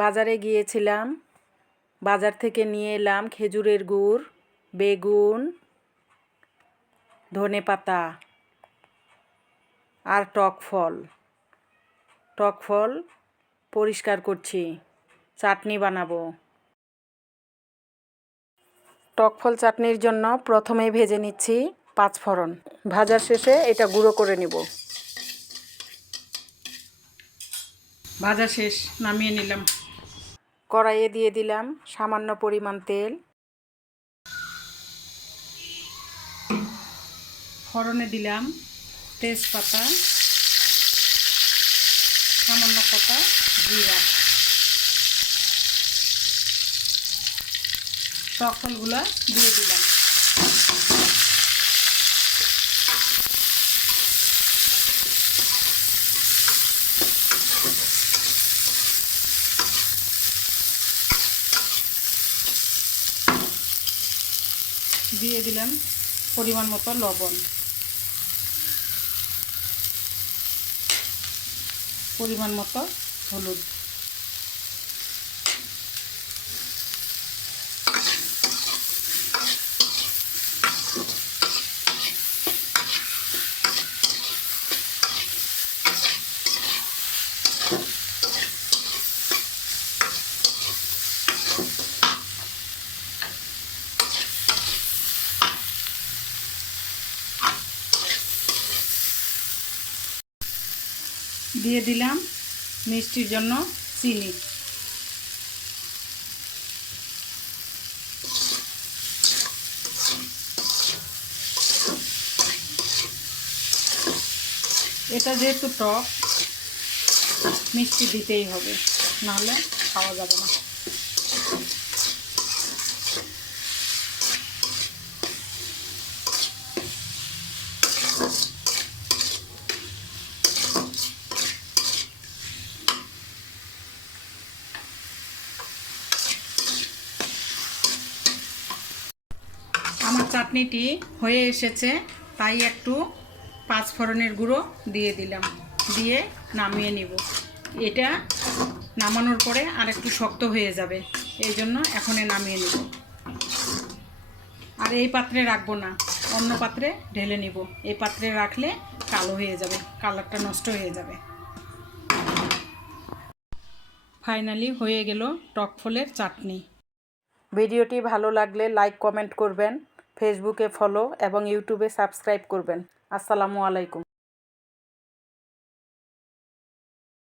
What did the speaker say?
বাজারে গিয়েছিলাম, বাজার থেকে নিয়ে এলাম খেজুরের গুড়, বেগুন, ধনেপাতা আর টক ফল পরিষ্কার করছি, চাটনি বানাবো। টক ফল চাটনির জন্য প্রথমে ভেজে নিচ্ছি পাঁচফোড়ন। ভাজার শেষে এটা গুঁড়ো করে নিব। ভাজা শেষ, নামিয়ে নিলাম। কড়াইয়ে দিয়ে দিলাম সামান্য পরিমাণ তেল। ফোড়নে দিলাম তেজপাতা, সামান্য কটা জিরা। টক ফলগুলো দিয়ে দিলাম। দিয়ে দিলাম পরিমাণ মতো লবণ, পরিমাণ মতো হলুদ। দিয়ে দিলাম মিষ্টির জন্য চিনি। এটা যেহেতু টক, মিষ্টি দিতেই হবে, নাহলে খাওয়া যাবে না। আমার চাটনিটি হয়ে এসেছে, তাই একটু পাঁচফোড়নের গুঁড়ো দিয়ে দিলাম, দিয়ে নামিয়ে নিব। এটা নামানোর পরে আর একটু শক্ত হয়ে যাবে, এই জন্য এখনই নামিয়ে নিব। আর এই পাত্রে রাখবো না, অন্য পাত্রে ঢেলে নিব। এই পাত্রে রাখলে কালো হয়ে যাবে, কালারটা নষ্ট হয়ে যাবে। ফাইনালি হয়ে গেল টক ফলের চাটনি। ভিডিওটি ভালো লাগলে লাইক কমেন্ট করবেন, ফেসবুকে ফলো এবং ইউটিউবে সাবস্ক্রাইব করবেন। আসসালামু আলাইকুম।